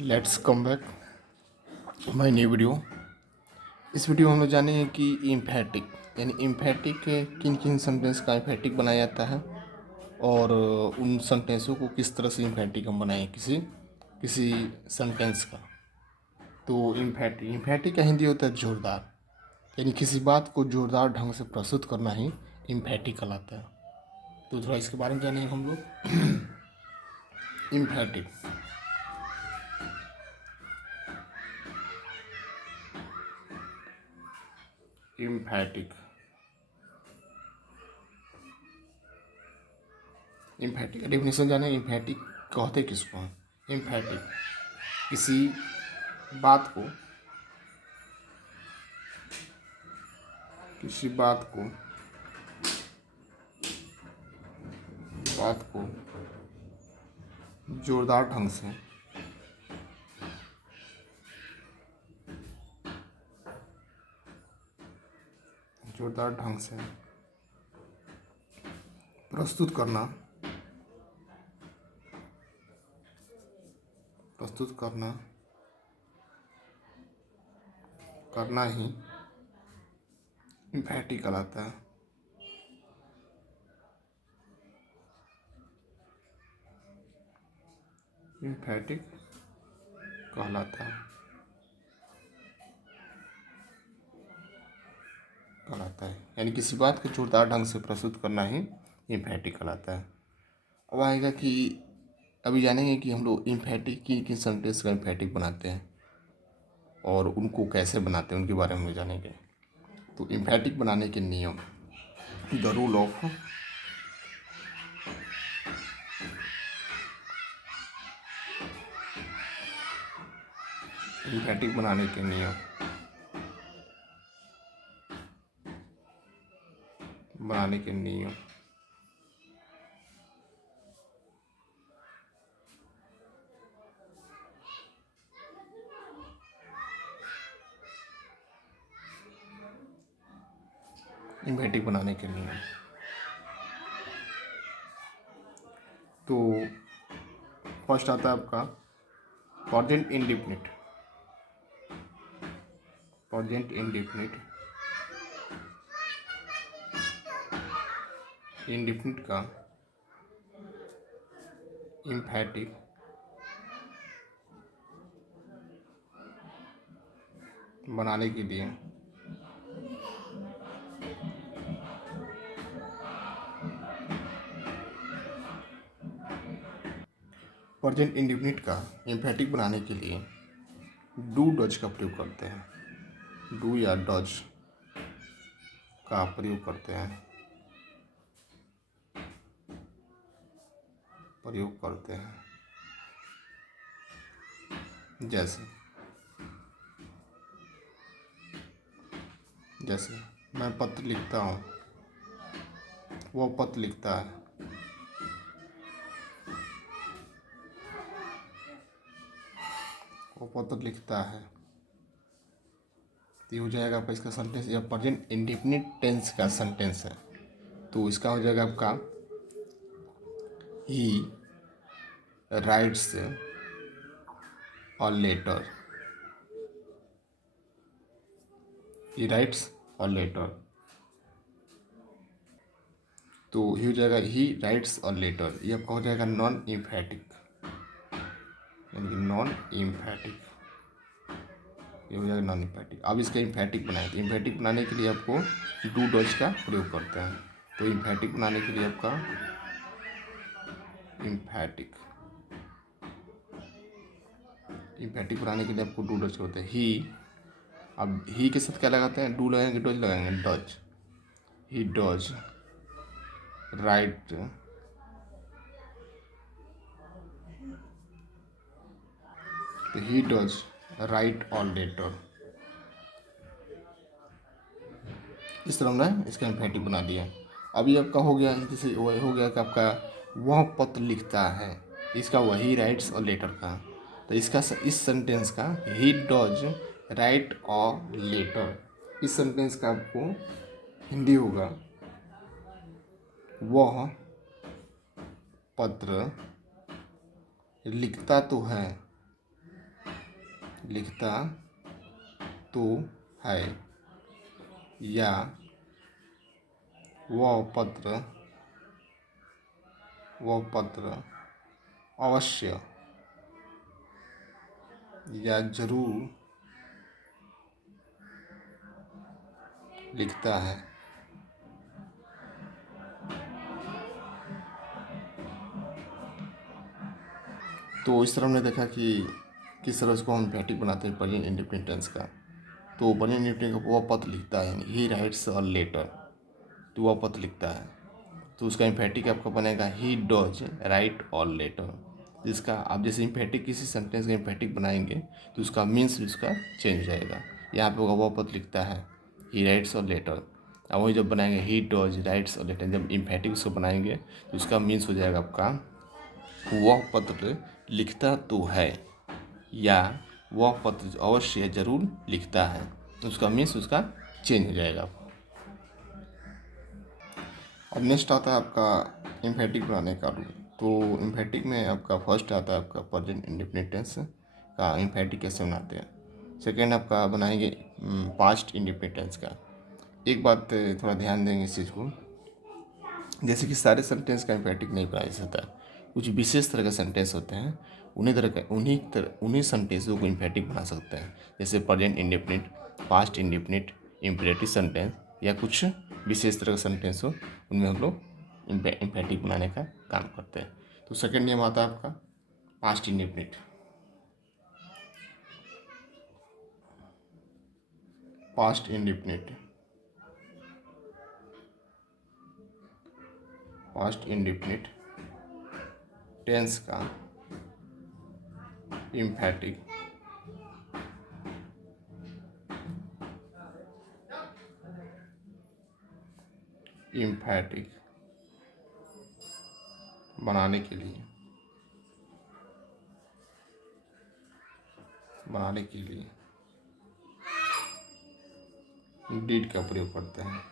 Let's come back my new video. इस video में हम लोग जानेंगे कि इम्फैटिक यानी इम्फैटिक किन किन सेंटेंस का इम्फैटिक बनाया जाता है और उन सेंटेंसों को किस तरह से इम्फैटिक हम बनाएं किसी किसी सेंटेंस का। तो इम्फैटिक का हिंदी होता है जोरदार, यानी किसी बात को जोरदार ढंग से प्रस्तुत करना ही इम्फैटिक कहलाता है। तो थोड़ा इसके बारे में जानेंगे हम लोग। इम्फैटिक इम्फैटिक इम्फैटिक डेफिनेशन जाने। इम्फैटिक कहते किसको हैं? इम्फैटिक किसी बात को किसी बात को जोरदार ढंग से प्रस्तुत करना करना ही इम्फैटिक कहलाता है। इम्फैटिक कहलाता है यानी किसी बात को जोरदार ढंग से प्रस्तुत करना ही इम्फैटिक कहलाता है। अब आएगा कि अभी जानेंगे कि हम लोग इम्फैटिक की सेंटेंस का इम्फैटिक बनाते हैं और उनको कैसे बनाते हैं उनके बारे में जानेंगे। तो इम्फैटिक बनाने के नियम, द रूल ऑफ इम्फैटिक बनाने के नियम इम्फैटिक बनाने के नियम। तो फर्स्ट आता है आपका प्रेजेंट इंडेफिनिट। इंडेफिनिट का इम्फैटिक बनाने के लिए प्रेजेंट इंडेफिनिट का इम्फैटिक बनाने के लिए डू डज का प्रयोग करते हैं। डू या डज का प्रयोग करते हैं जैसे मैं पत्र लिखता हूँ, वो पत्र लिखता है। वो पत्र लिखता है। तो ये हो जाएगा आपका इसका सेंटेंस। या प्रेजेंट इंडेफिनिट टेंस का सेंटेंस है तो इसका हो जाएगा आपका he writes a letter. He writes a letter. तो ही हो जाएगा ही राइट्स अ लेटर। ये आपका हो जाएगा नॉन इम्फैटिक, यानी नॉन इम्फैटिक। ये हो जाएगा नॉन इम्फैटिक। अब इसका इम्फैटिक बनाए तो इम्फैटिक बनाने के लिए आपको डू डज का प्रयोग करते हैं। तो इम्फैटिक बनाने के लिए आपका इम्फैटिक बनाने के लिए आपको डू डज होते हैं। ही, अब ही के साथ क्या लगाते हैं? डू लगाएंगे, डज लगाएंगे, does. He does write he does write on letter. इस तरह हमने इसका इम्फैटिक बना दिया। अभी आपका हो गया, जैसे वही हो गया कि आपका वह पत्र लिखता है, इसका वही राइट्स और लेटर का। तो इसका इस सेंटेंस का he does write a letter, इस सेंटेंस का आपको हिंदी होगा वह पत्र लिखता तो है लिखता तो है, या वह पत्र अवश्य या जरूर लिखता है। तो इस तरह हमने देखा कि किस तरह उसको हम एम्फैटिक बनाते हैं प्रेजेंट इंडेफिनिट टेंस का। तो प्रेजेंट इंडेफिनिट का वह पत्र लिखता है, ही राइट्स अ लेटर, तो वह पत्र लिखता है। तो उसका एम्फैटिक आपका बनेगा he does write all letter. जिसका आप जैसे एम्फैटिक किसी सेंटेंस का एम्फैटिक बनाएंगे तो उसका मीन्स उसका चेंज हो जाएगा। यहाँ पे होगा वह पत्र लिखता है, ही राइट्स ऑल लेटर। और वही जब बनाएंगे he does writes all letter, जब एम्फैटिक उसको बनाएंगे तो उसका मीन्स हो जाएगा आपका वह पत्र लिखता तो है, या वह पत्र अवश्य जरूर लिखता है। उसका मीन्स उसका चेंज हो जाएगा। अब नेक्स्ट आता है आपका एम्फैटिक बनाने का रूल। तो एम्फैटिक में आपका फर्स्ट आता है आपका प्रेजेंट इंडेफिनिट टेंस का एम्फैटिक कैसे बनाते हैं। सेकेंड आपका बनाएंगे पास्ट इंडेफिनिट टेंस का। एक बात थोड़ा ध्यान देंगे इस चीज़ को, जैसे कि सारे सेंटेंस का एम्फैटिक नहीं बनाया जा सकता, कुछ विशेष तरह के सेंटेंस होते हैं, उन्हीं सेंटेंसों को एम्फैटिक बना सकते हैं। जैसे present indefinite, past indefinite, imperative sentence, या कुछ विशेष तरह का सेंटेंस हो, उनमें हम लोग एम्फैटिक बनाने का काम करते हैं। तो सेकेंड नियम आता है आपका past indefinite. Past indefinite, past indefinite tense का एम्फैटिक एम्फैटिक बनाने के लिए डिड का प्रयोग करते हैं।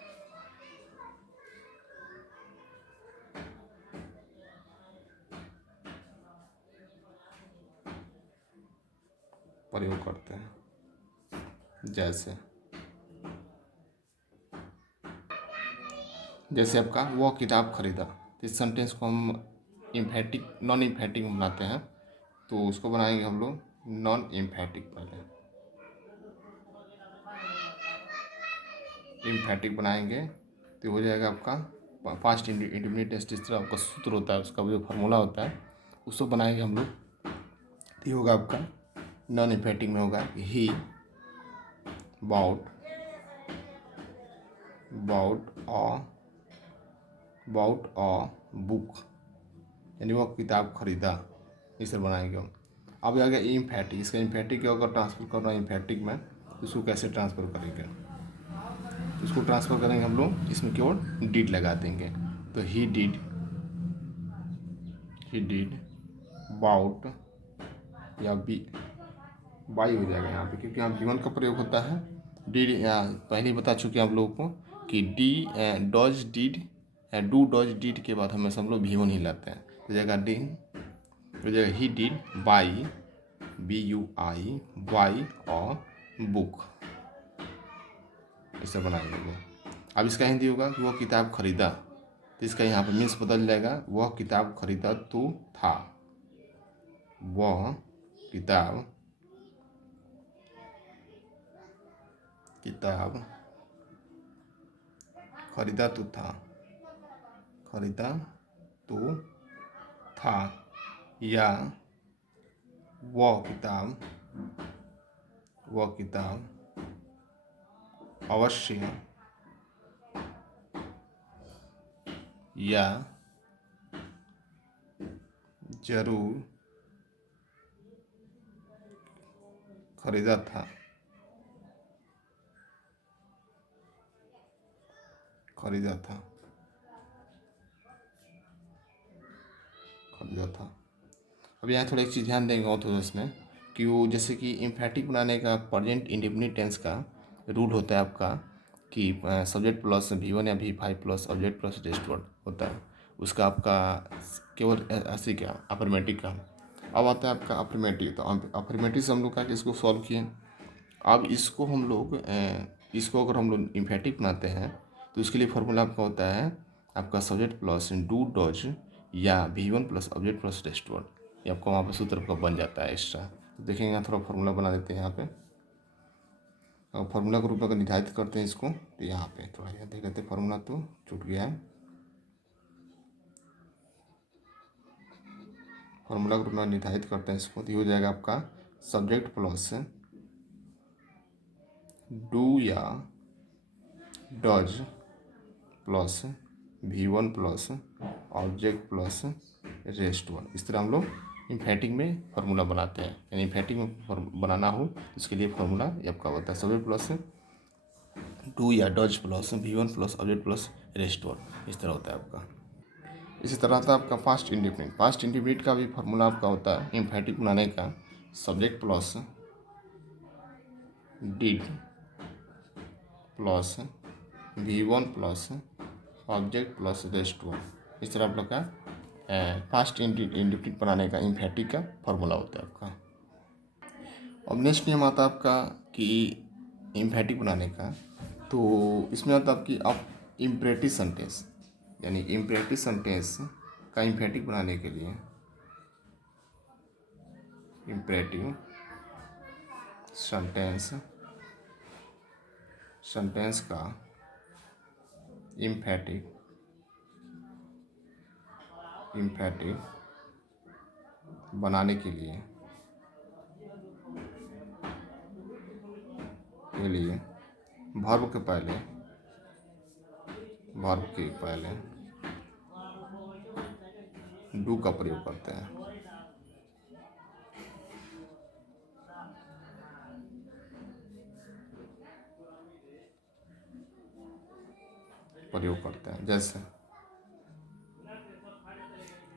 जैसे आपका वो किताब खरीदा, तो इस सेंटेंस को हम एम्फैटिक नॉन एम्फैटिक में बनाते हैं। तो उसको बनाएंगे हम लोग नॉन एम्फैटिक। पहले एम्फैटिक बनाएंगे तो हो जाएगा आपका पास्ट इंडेफिनिट टेंस। जिस तरह आपका सूत्र होता है, उसका जो फार्मूला होता है, उसको बनाएंगे हम लोग, तो ये होगा आपका नॉन एम्फैटिक में होगा ही बाउट अ बुक, यानी वो किताब खरीदा, इसे बनाएंगे हम। अब आ गया एम्फैटिक। इसका एम्फैटिक अगर ट्रांसफर करना है एम्फैटिक में, तो इसको कैसे ट्रांसफ़र करेंगे। इसको ट्रांसफ़र करेंगे हम लोग, इसमें केवल डिड लगा देंगे। तो ही डिड बाउट, या बाई हो जाएगा यहाँ पे, क्योंकि यहाँ गिवन का प्रयोग होता है। डिड पहले ही बता चुके हैं आप लोगों को कि does did, do does did के बाद हमेशा हम लोग वी1 ही लाते हैं। तो जाएगा डी, हो जाएगा he did by, BUI by a book, इसे बनाएंगे। अब इसका हिंदी होगा कि वो किताब खरीदा, तो इसका यहाँ पर मीन्स बदल जाएगा, वह किताब खरीदा तो था। वह किताब खरीदा तो था, या वह किताब अवश्य या जरूर खरीदा था। अब यहाँ थोड़ा एक चीज़ ध्यान देंगे और थोड़ा इसमें, कि वो जैसे कि एम्फैटिक बनाने का प्रेजेंट इंडेफिनिट टेंस का रूल होता है आपका कि सब्जेक्ट प्लस V1 या V5 plus object plus rest word होता है। उसका आपका केवल ऐसे क्या अफर्मेटिव का अब आता है आपका अफर्मेटिव। तो अफर्मेटिव से हम लोग क्या कि इसको सॉल्व किए। अब इसको हम लोग इसको अगर हम लोग इम्फेटिक बनाते हैं तो उसके लिए फॉर्मूला आपका होता है आपका सब्जेक्ट प्लस डू डॉज या V1 plus object plus rest word. ये आपका वहाँ पर सूत्र आपका बन जाता है एक्स्ट्रा। तो देखेंगे यहाँ थोड़ा फॉर्मूला बना देते हैं यहाँ पे। और फार्मूला के रूप में अगर निर्धारित करते हैं इसको तो यहाँ पे थोड़ा यह देख लेते हैं। फार्मूला तो छूट गया है। फार्मूला के रूप में निर्धारित करते हैं इसको तो ये हो जाएगा आपका सब्जेक्ट प्लस डू या does plus V1 plus object plus rest one. इस तरह हम लोग इम्फेटिक में फार्मूला बनाते हैं। यानी इम्फेटिक में बनाना हो इसके लिए फार्मूला ये आपका होता है सब्जेक्ट प्लस डू या does plus V1 plus object plus rest one. इस तरह होता है आपका। इसी तरह था आपका फास्ट इंडिपेंडेंट। फास्ट इंडिपेंडेंट का भी फार्मूला आपका होता है इम्फेटिक बनाने का subject plus did plus V1 plus object plus rest one. इस तरह आप लोग का फास्ट इंडिपेंडेंट बनाने का इम्फेटिक का फार्मूला होता है आपका। अब नेक्स्ट नियम आता है आपका कि इम्फेटिक बनाने का। तो इसमें आता है आपकी आप इम्परेटिव सेंटेंस यानी इम्परेटिव सेंटेंस का इम्फेटिक बनाने के लिए इम्परेटिव सेंटेंस का इम्फेटिक बनाने के लिए वर्ब के पहले डू का प्रयोग करते हैं। जैसे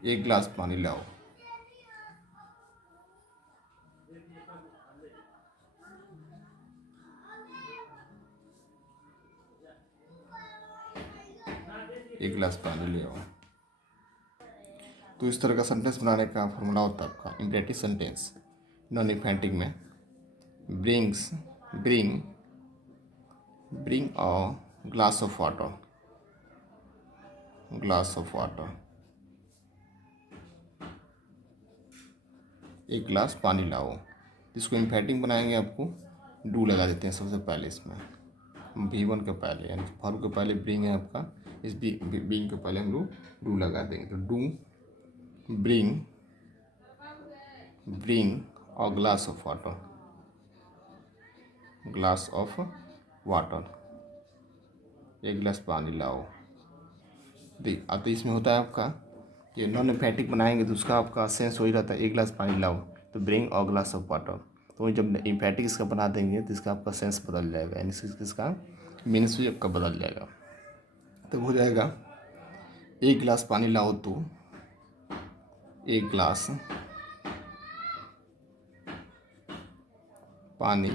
एक गिलास पानी लाओ। एक गिलास पानी ले आओ। तो इस तरह का सेंटेंस बनाने का फॉर्मूला होता है आपका इम्परेटिव सेंटेंस नॉन इम्फेटिक में bring a glass of water. एक गिलास पानी लाओ। इसको इम्फेटिक बनाएंगे आपको डू लगा देते हैं सबसे पहले इसमें V1 के पहले यानी वर्ब के पहले ब्रिंग है आपका। इस ब्रिंग के पहले हम लोग डू लगा देंगे। तो do bring a glass of water. एक गिलास पानी लाओ। तो इसमें होता है आपका ये नॉन इम्फेटिक बनाएंगे तो उसका आपका सेंस वही रहता है एक गिलास पानी लाओ। तो bring a glass of water. तो जब इम्फेटिक इसका बना देंगे तो इसका आपका सेंस बदल जाएगा यानी इसका मीन्स भी आपका बदल जाएगा। तो हो जाएगा एक गिलास पानी लाओ तो एक गिलास पानी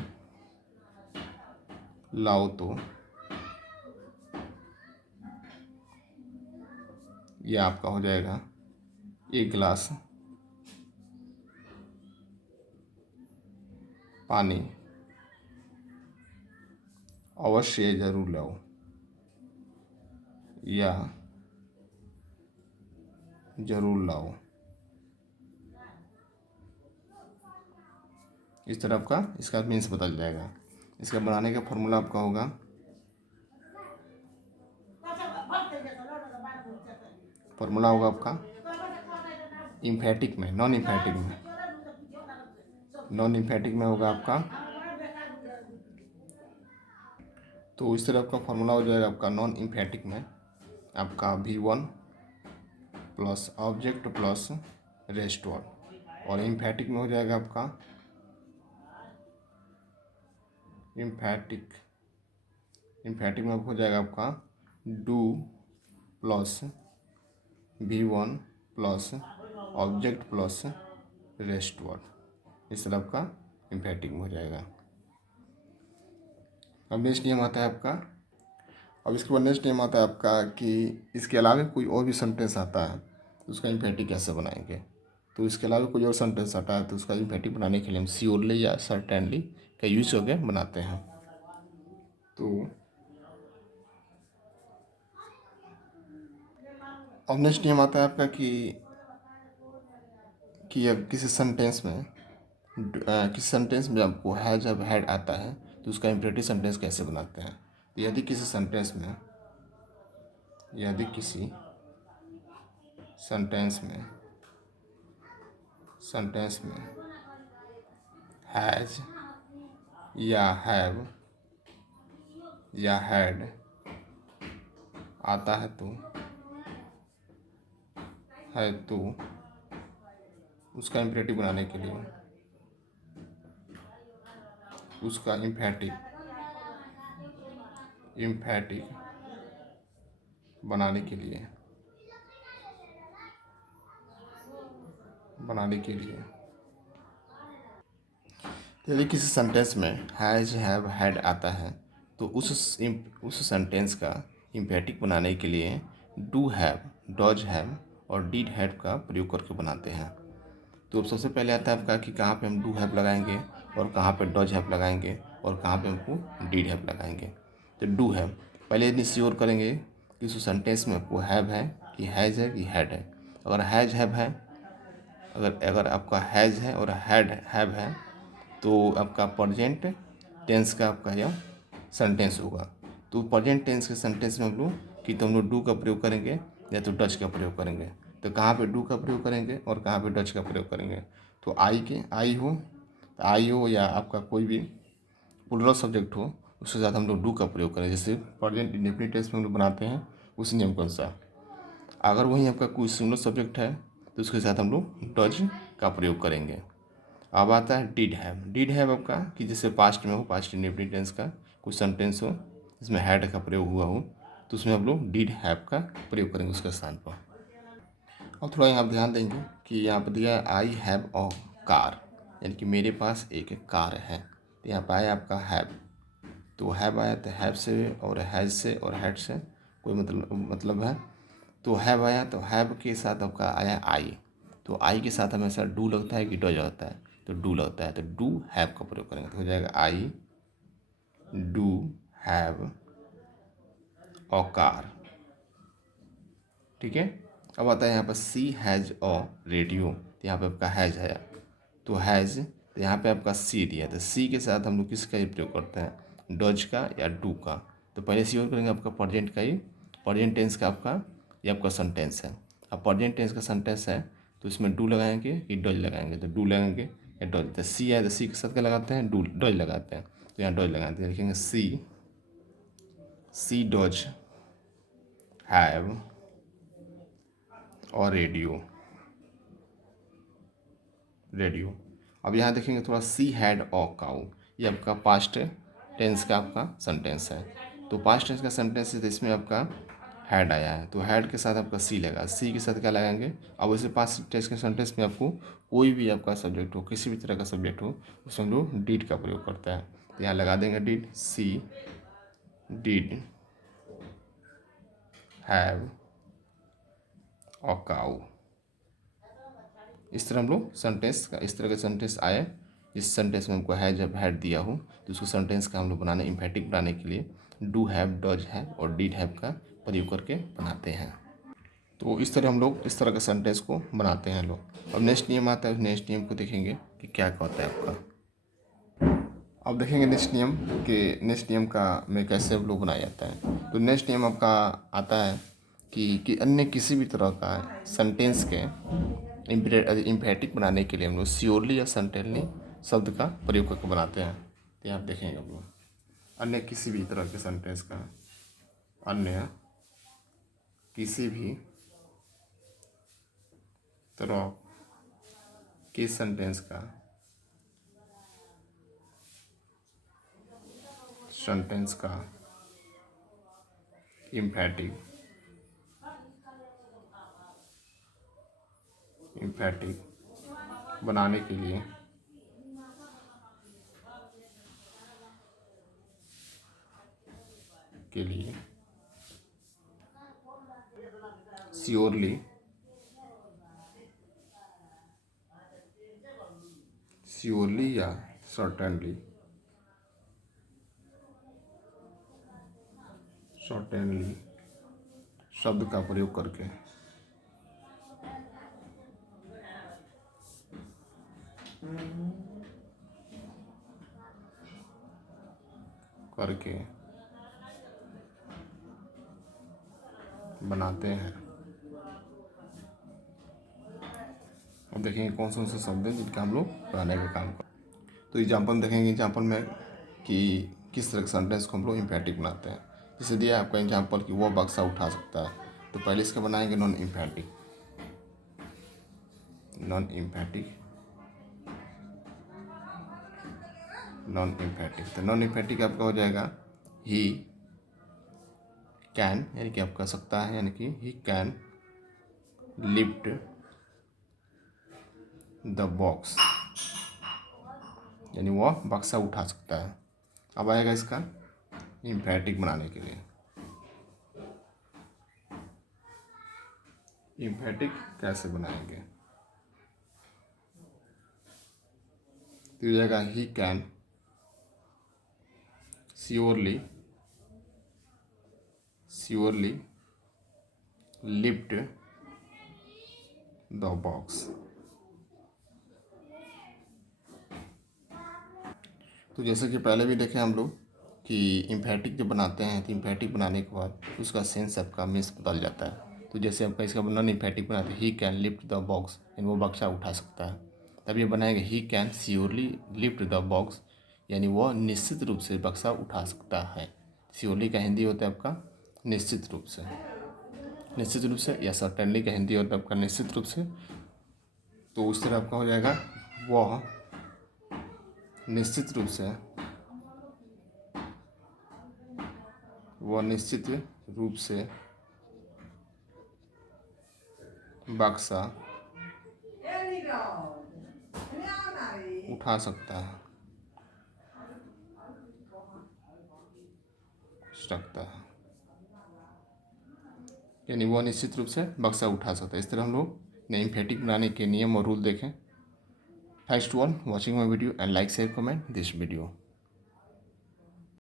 लाओ तो यह आपका हो जाएगा एक गिलास पानी अवश्य जरूर लाओ या जरूर लाओ। इस तरह आपका इसका मीन्स बदल जाएगा। इसका बनाने का फॉर्मूला आपका होगा आपका इम्फेटिक में नॉन इम्फेटिक में होगा आपका। तो इस तरह आपका फॉर्मूला हो जाएगा आपका नॉन इम्फेटिक में आपका V1 plus object plus rest word. और इम्फेटिक में हो जाएगा आपका इम्फेटिक में हो जाएगा आपका do plus V1 plus object plus rest word. इस तरह आपका इम्फेटिक में हो जाएगा। अब नेक्स्ट नियम आता है आपका। अब इसके बाद नेक्स्ट नियम आता है आपका कि इसके अलावा कोई और भी सेंटेंस आता है तो उसका इम्फेटिक कैसे बनाएंगे। तो इसके अलावा कोई और सेंटेंस आता है तो उसका इम्फेटिक बनाने के लिए हम श्योरली या सर्टेनली का यूज करके बनाते हैं। तो अब नेक्स्ट नियम आता है आपका कि अब किसी सेंटेंस में आपको हैज जब हैड आता है तो उसका इम्परेटिव सेंटेंस कैसे बनाते हैं। तो यदि किसी सेंटेंस में हैज या हैव या हैड आता है तो उसका इम्परेटिव बनाने के लिए उसका इम्फैटिक बनाने के लिए यदि किसी सेंटेंस में हैज हैव हैड आता है तो उस सेंटेंस का इम्फैटिक बनाने के लिए डू हैव डज हैव और डिड हैव का प्रयोग करके बनाते हैं। तो अब सबसे पहले आता है आपका कि कहाँ पे हम डू हैव लगाएंगे और कहाँ पे डज हैव लगाएंगे और कहाँ पे हमको डिड हैव लगाएंगे। तो डू हैव पहले यदि श्योर करेंगे कि उस सेंटेंस में आपको हैव है कि हैज़ है कि हैड है। अगर हैज हैव है अगर आपका हैज़ है और हैव है तो आपका प्रेजेंट टेंस का आपका यह सेंटेंस होगा। तो प्रेजेंट टेंस के सेंटेंस में हम लोग कि तो हम लोग डू का प्रयोग करेंगे या तो डच का प्रयोग करेंगे। तो कहाँ पे डू का प्रयोग करेंगे और कहाँ पे डच का प्रयोग करेंगे। तो आई हो या आपका कोई भी प्लुरल सब्जेक्ट हो उसके साथ हम लोग डू का प्रयोग करें। जैसे प्रेजेंट इंडेफिनिट टेंस में हम लोग बनाते हैं उस नियम के अनुसार। अगर वहीं आपका कोई सिंगुलर सब्जेक्ट है तो उसके साथ हम लोग डज का प्रयोग करेंगे। अब आता है डिड हैव आपका कि जैसे पास्ट में हो पास्ट इंडेफिनिट टेंस का कुछ सेंटेंस हो जिसमें हैड का प्रयोग हुआ हो तो उसमें हम लोग डिड हैव का प्रयोग करेंगे उसके स्थान पर। अब थोड़ा यहाँ ध्यान देंगे कि यहाँ पर दिया आई हैव अ कार यानी कि मेरे पास एक कार है। तो यहाँ पर आया आपका हैव तो हैव आया तो हैव से और हैज से और हैड से कोई मतलब है। तो हैव आया तो हैव के साथ आपका आया आई तो आई के साथ हमेशा डू लगता है कि डज लगता है तो डू लगता है तो डू हैव का प्रयोग करेंगे तो हो जाएगा I do have a car. ठीक है। अब आता है यहाँ पर सी हैज़ अ रेडियो तो यहाँ पे आपका हैज़ है तो हैज़ तो यहाँ पे आपका सी दिया तो सी के साथ हम लोग किसका ही प्रयोग करते हैं डज का या डू का। तो पहले श्योर करेंगे आपका प्रेजेंट का ही प्रेजेंट टेंस का आपका ये आपका सेंटेंस है। अब प्रेजेंट टेंस का सेंटेंस है तो इसमें डू लगाएंगे कि डज लगाएंगे तो डू लगाएंगे या डज। तो सी है तो सी के साथ क्या लगाते हैं डू डज लगाते हैं तो यहाँ डज लगाते हैं लिखेंगे सी डज हैव और रेडियो। अब यहाँ देखेंगे थोड़ा सी हैड अ काऊ ये आपका पास्ट टेंस का आपका सेंटेंस है। तो पास्ट टेंस का सेंटेंस है तो इसमें आपका हैड आया है तो हैड के साथ आपका सी लगा सी के साथ क्या लगाएंगे। अब वैसे पास्ट टेंस के सेंटेंस में आपको कोई भी आपका सब्जेक्ट हो किसी भी तरह का सब्जेक्ट हो उसमें हम लोग डिड का प्रयोग करता है तो यहाँ लगा देंगे did see did have a cow. इस तरह हम लोग सेंटेंस का इस तरह का सेंटेंस आए जिस सेंटेंस में हमको है जब हैड दिया हो तो उसको सेंटेंस का हम लोग बनाने इम्फेटिक बनाने के लिए डू हैव डज हैव और डिड हैव का प्रयोग करके बनाते हैं। तो इस तरह हम लोग इस तरह के सेंटेंस को बनाते हैं लोग। अब नेक्स्ट नियम आता है नेक्स्ट नियम को देखेंगे कि क्या कहता है आपका। अब देखेंगे नेक्स्ट नियम का में कैसे हम लोग बनाया जाता है। तो नेक्स्ट नियम आपका आता है कि अन्य किसी भी तरह का सेंटेंस के इम्फेटिक बनाने के लिए हम लोग श्योरली या सर्टेनली शब्द का प्रयोग करके बनाते हैं। तो आप देखेंगे हम लोग अन्य किसी भी तरह के सेंटेंस का अन्य किसी भी तरह के सेंटेंस का इम्फेटिक बनाने के लिए श्योरली श्योरली या सर्टेनली, सर्टेनली शब्द का प्रयोग करके बनाते हैं। अब देखेंगे कौन कौन से शब्द हैं जिनका हम लोग बनाने का काम कर। तो एग्जाम्पल देखेंगे, एग्जाम्पल में कि किस तरह के सेंटेंस को हम लोग इम्फेटिक बनाते हैं। जैसे दिया आपका एग्जाम्पल कि वो बक्सा उठा सकता है, तो पहले इसका बनाएंगे non emphatic. Non emphatic, non emphatic, तो नॉन इम्फेटिक आपका हो जाएगा ही कैन, यानी कि आप कह सकता है, यानी कि he can lift the box, यानी वह बक्सा उठा सकता है। अब आएगा इसका इम्फेटिक बनाने के लिए। इम्फेटिक कैसे बनाएंगे, तो हो जाएगा he can surely, surely lift the box. तो जैसे कि पहले भी देखे हम लोग कि इम्फेटिक जब बनाते हैं तो इम्फेटिक बनाने के बाद उसका सेंस आपका मीन्स बदल जाता है। तो जैसे आपका इसका नॉन इम्फेटिक बनाते हैं, he can lift the box, यानी वो बक्सा उठा सकता है। तब ये बनाएंगे he can surely lift the box, यानी वह निश्चित रूप से बक्सा उठा सकता है। श्योरली का हिंदी होता है आपका निश्चित रूप से, निश्चित रूप से, या सर्टेनली का हिंदी होता है आपका निश्चित रूप से। तो उस तरह आपका हो जाएगा वह निश्चित रूप से, वह निश्चित रूप से बक्सा उठा सकता है, यानी वह निश्चित रूप से बक्सा उठा सकता है। इस तरह हम लोग इम्फेटिक बनाने के नियम और रूल देखें। Thanks to all watching my video and like share comment this video.